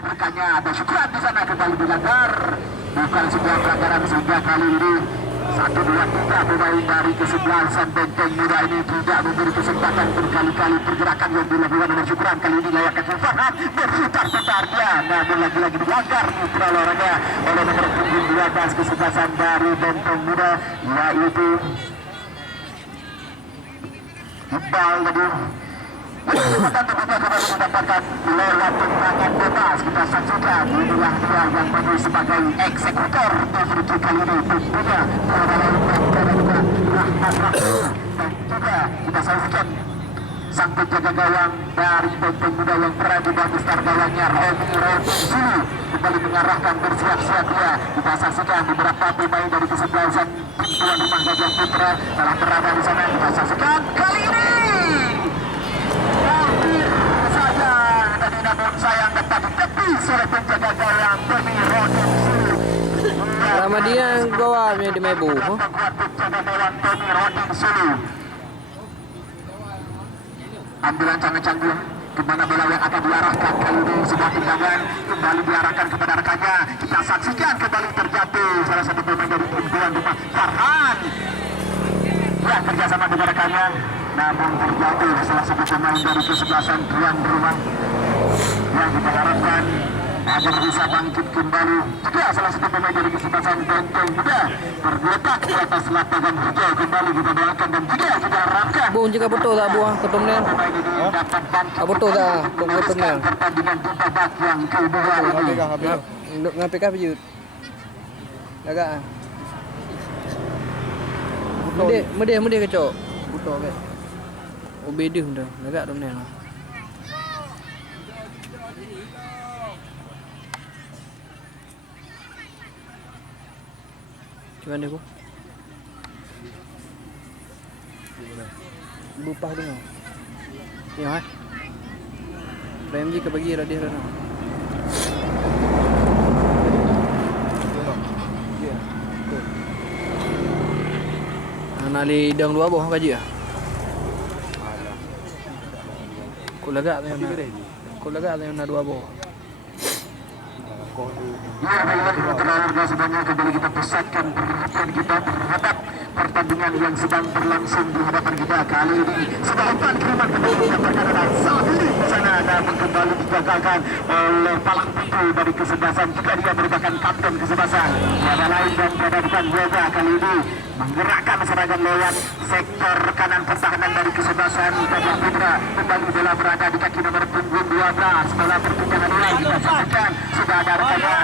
rekannya ada Syukran di sana kembali dilanggar. Bukan sebuah pelanggaran sehingga kali ini 1-2-3 pemain dari kesebelasan Benteng Muda ini tidak memberi kesempatan berkali-kali pergerakan yang dilakukan oleh Syukran. Kali ini layakkan Farhan berputar-putar dia, namun lagi-lagi dilanggar mitra olahraga oleh nomor punggung 12 kesebelasan dari Benteng Muda, yaitu Iqbal tadi. Mendapatkan lewat tendangan bebas. Kita saksikan inilah dia yang menjadi sebagai eksekutor free kick kali ini, tentunya dan juga Rahmat dan juga kita saksikan sang penjaga gawang dari Benteng Muda yang pernah dibantu star gawangnya Robi Zulu kembali mengarahkan bersiap-siap dia. Kita saksikan beberapa pemain dari kesebelasan tim tuan rumah Gajah Putra telah berada di sana. Kita saksikan kali ini saja tadi, namun sayang dapat ditepis oleh penjaga gawang Tommy Rodin Zulu. Ramadian gawangnya di Mebu. Penjaga gawang Tommy Rodin Zulu ambil ancang-ancang kemana bola yang akan diarahkan. Kali ini sebuah tendangan kembali diarahkan kepada rekannya. Kita saksikan kembali terjatuh salah satu pemain dari tim tuan rumah Farhan yang kerjasama dengan rekannya, namun terjatuh salah satu pemain dari kesebelasan tuan rumah yang kita harapkan agar bisa bangkit kembali. Juga salah satu pemain dari kesebelasan Benteng Muda tergeletak di atas lapangan hijau. Kembali kita doakan dan juga kita harapkan Bu jika betul tak buah ketumnya. dapat bangkit Betul tak meneruskan pertandingan di babak yang kedua ini. Ngapi kah pijut? Agak. Mede kecok. Betul ke? Oh beda dah. Agak tu ni lah. Macam mana bu? Bupah dengar. Ya eh. BMG ke bagi radio dah. Ya. Nali dang dua boh kaji ah. Kulaga na dua boh. Ya, baiklah teman-teman semuanya, kembali kita pusatkan perhatian kita terhadap pertandingan yang sedang berlangsung di hadapan kita kali ini. Sudah umpan kiriman kedua yang adalah Zahiri di sana, namun kembali digagalkan oleh Palang Pintu dari kesebelasan. Juga dia merupakan kapten kesebelasan. Tiada lain dan tiada bukan Yoga kali ini menggerakkan serangan lewat sektor kanan pertahanan dari kesebelasan Gajah Putra. Kembali bola berada di kaki nomor punggung 12. Bola perpindahan ulang kita saksikan sudah ada rekannya.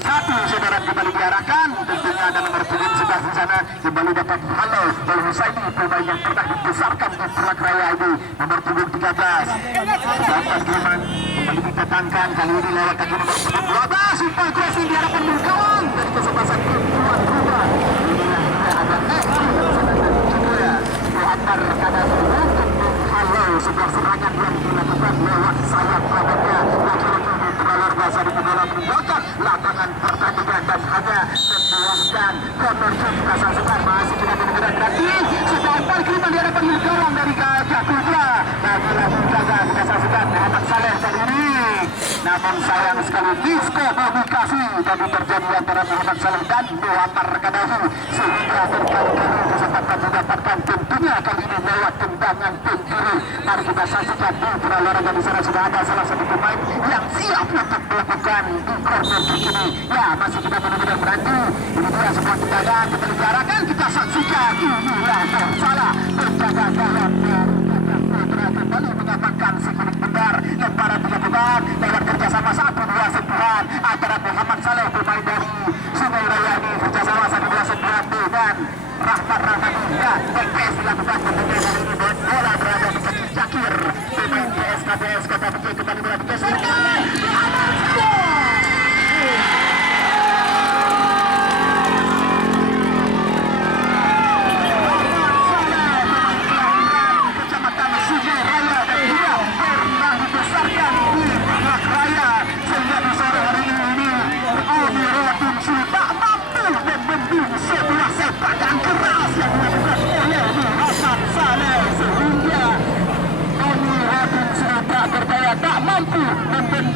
Satu saudara kembali diarahkan. Tentunya ada nomor punggung 11 di sana. Kembali dapat halo oleh Husaini, pemain yang pernah dibesarkan di Pulang Raya ini. Nomor punggung 13. Dapat kiriman kembali ditatangkan kali ini lewat kaki nomor punggung 12. Umpan crossing diarahkan berkawan dari kesebelasan tim tuan rumah. Inilah ada Muhammad Kadar untuk halo sebuah serangan yang dilakukan lewat sayap lawannya. Laki-laki ini terlalu biasa di dalam meninggalkan lapangan pertandingan dan hanya membuahkan konversi. Kita saksikan masih kita mengejar berarti sudah umpan kiriman di hadapan gawang dari Gajah Putra. Lagi-lagi jaga kita saksikan Muhammad Saleh kali ini. Namun sayang sekali diskomunikasi tadi terjadi antara Muhammad Saleh dan Muhammad Kadahi sehingga berkali-kali kesempatan didapatkan tentunya kali ini lewat tendangan penjuru. Mari kita saksikan di olahraga di sana sudah ada salah satu pemain yang siap untuk melakukan di corner kick ini. Ya masih kita menunggu dan menanti. Ini dia sebuah tendangan kembali diarahkan. Kita saksikan inilah salah penjaga gawang kembali mengamankan si kulit bendar. Lemparan dilakukan lewat kerjasama 1-2 sentuhan antara Muhammad Saleh pemain dari Sungai Raya ini, kerjasama 1-2 sentuhan dengan Rahmat Rahmadi. Ya, PKS dilakukan tentunya kali ini bola berada di kaki Jakir pemain PSKPS Kota Bukit. Kembali bola digeser Kecamatan Sungai Raya dan dia pernah dibesarkan di Pulang Raya sehingga di sore hari ini Tommy Rodin Zulu tak mampu membendung sebuah sepakan keras yang dilakukan oleh Muhammad Saleh sehingga Tommy Rodin Zulu tak berdaya, tak mampu membendung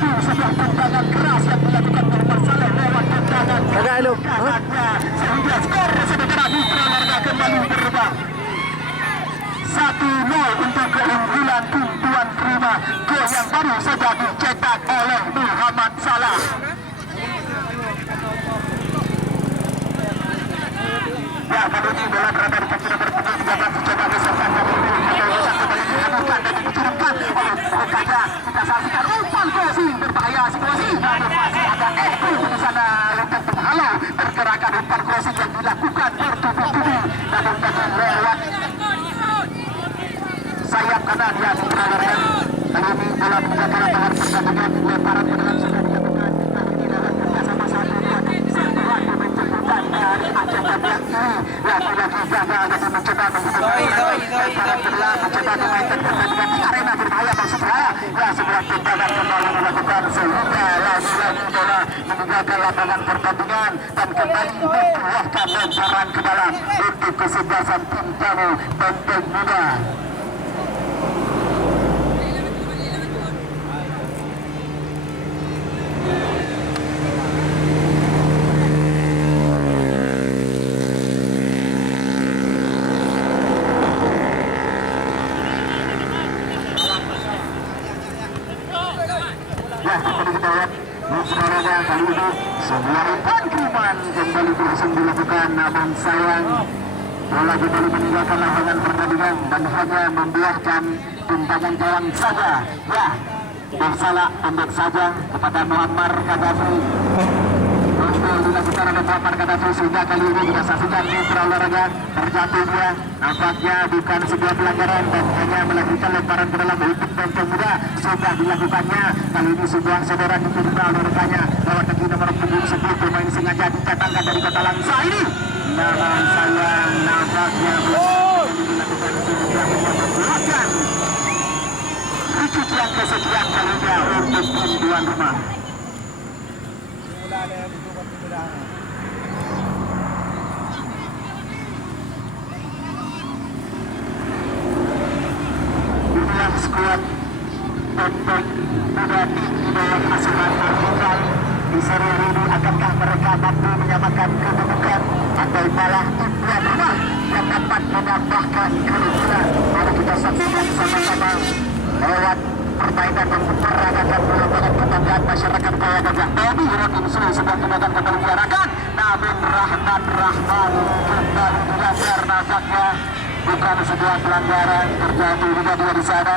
bola meninggalkan lapangan pertandingan dan kembali membuahkan lemparan ke dalam untuk kesebelasan tim tamu Benteng Muda. Kali ini sebuah umpan kiriman kembali berusaha dilakukan, namun sayang bola kembali meninggalkan lapangan pertandingan dan hanya membuahkan tendangan gawang saja. Ya, bersalah pendek saja kepada Muhammad Gaddafi. Untuk dilakukan oleh Muhammad Gaddafi sehingga kali ini kita saksikan mitra olahraga terjatuh dia. Nampaknya bukan sebuah pelanggaran dan hanya melakukan lemparan ke dalam untuk Benteng Muda. Sudah dilakukannya. Kali ini sebuah sederhana itu juga olahraganya lewat kaki nomor punggung 10 pemain sengaja didatangkan dari kota Langsa ini. Namun sayang nampaknya belum dilakukan sehingga membuahkan ricut yang kesekian kalinya untuk tim tuan rumah. Inilah skuad Benteng Muda di bawah asuhan Al-Hilal. Di seri ini akankah mereka mampu menyamakan kedudukan atau malah tim tuan rumah yang dapat menambahkan keunggulan? Mari kita saksikan sama-sama lewat permainan yang memperagakan lapangan kebanggaan masyarakat Kaya Gajah. Tadi Rokin Sulu sedang tindakan kembali diarahkan, namun Rahman kembali dilanggar. Nampaknya bukan sebuah pelanggaran, terjatuh juga di sana.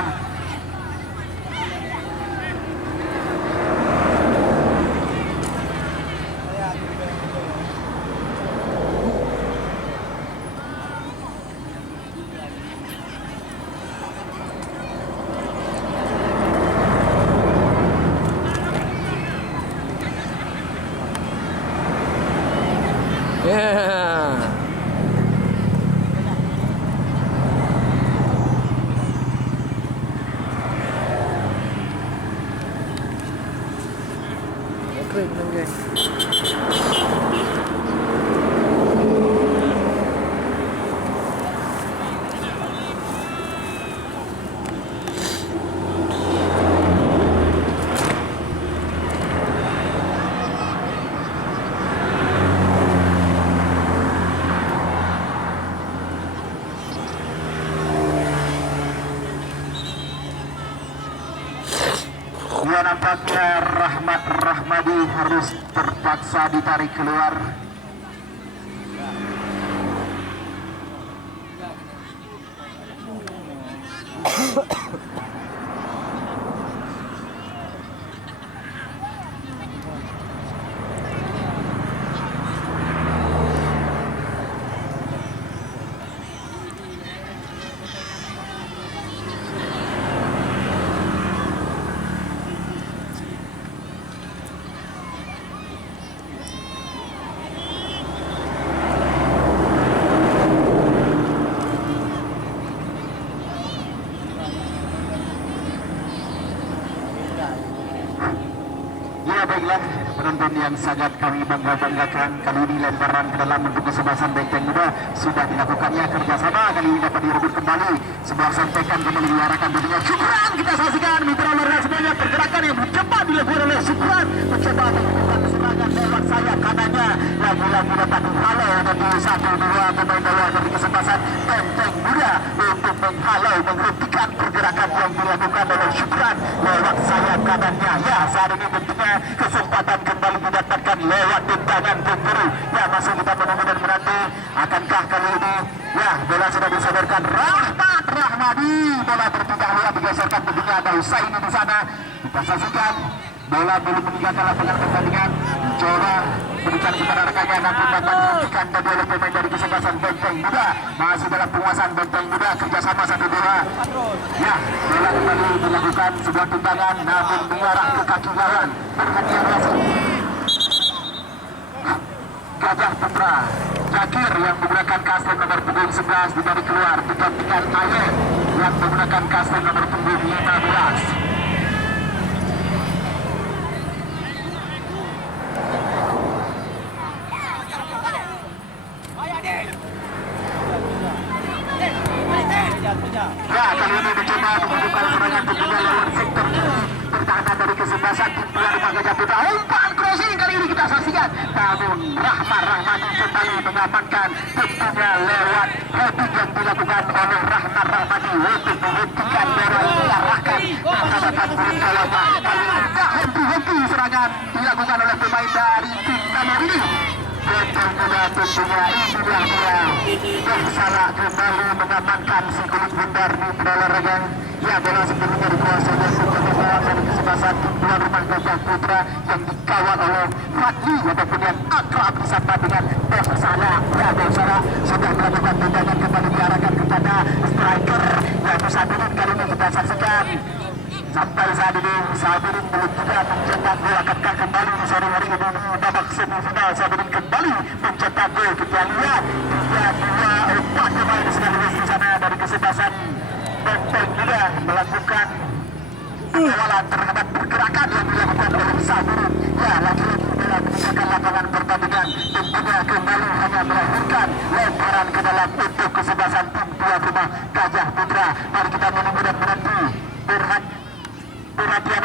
Ya, nampaknya Rahmat Rahmadi harus terpaksa ditarik keluar. Baiklah penonton yang sangat kami banggakan, kali ini lemparan ke dalam untuk kesebelasan Benteng Muda sudah dilakukannya kerjasama, kali ini dapat direbut kembali, sebuah sontekan kembali diarahkan dengan Syukran. Kita saksikan mitra olahraga semuanya, pergerakan yang cepat dilakukan oleh Syukran, mencoba melakukan serangan lewat sayap kanannya, lagi-lagi dapat menghalau dari 1-2 pemain bawah dari kesebelasan Benteng Muda untuk menghalau, menghentikan pergerakan yang dilakukan oleh Syukran lewat sayap kanannya. Ya, saat ini bentuknya kesempatan kembali didapatkan lewat tendangan pemburu. Ya, masih kita menunggu dan menanti, akankah kali ini ya bola sudah disodorkan Rahmat Rahmadi, bola terpindah bola digeserkan, tentunya ada Husaini di sana. Kita saksikan bola belum meninggalkan lapangan pertandingan, coba berikan kepada rekannya, namun dapat dihentikan tadi oleh pemain dari kesebelasan Benteng Muda. Masih dalam penguasaan Benteng Muda, kerjasama 1-2. Ya, bola kembali dilakukan sebuah tendangan, namun mengarah ke kaki lawan. Perhatian wasit Gajah Putra Jakir yang menggunakan kasih nomor punggung 11 ditarik keluar, digantikan Ayet yang menggunakan kasih nomor punggung 15. rumah Gajah Putra. Umpan crossing kali ini kita saksikan, namun Rahmat Rahmadi kembali mengamankan, tentunya lewat heading yang dilakukan oleh Rahmat Rahmadi untuk menghentikan bola yang diarahkan ke hadapan burung kalapa. Kali ini tak henti-henti serangan dilakukan oleh pemain dari tim Kamar ini. Betul muda tentunya inilah dia bersalah kembali mengamankan si kulit bundar di olahraga. Ya, bola sebelumnya dikuasai oleh Sukamana dari kesebelasan tim tuan rumah Gajah Putra yang dikawal oleh Fadli ataupun yang akrab disapa dengan bersalah. Ya, bersalah sudah melakukan tendangan kembali diarahkan kepada striker. Ya, Sabirin kali ini kita saksikan. Sampai saat ini Sabirin belum juga mencetak gol. Akankah kembali di sore hari ini babak semifinal Sabirin kembali mencetak gol? Kita lihat 3-2 4 pemain sekaligus di sana dari kesebelasan Benteng juga melakukan pengawalan terhadap pergerakan yang dilakukan oleh Sabirin. Ya, lagi-lagi dalam meninggalkan lapangan pertandingan, tentunya kembali hanya melahirkan lemparan ke dalam untuk kesebelasan tim tuan rumah Gajah Putra. Mari kita menunggu dan menanti perhatian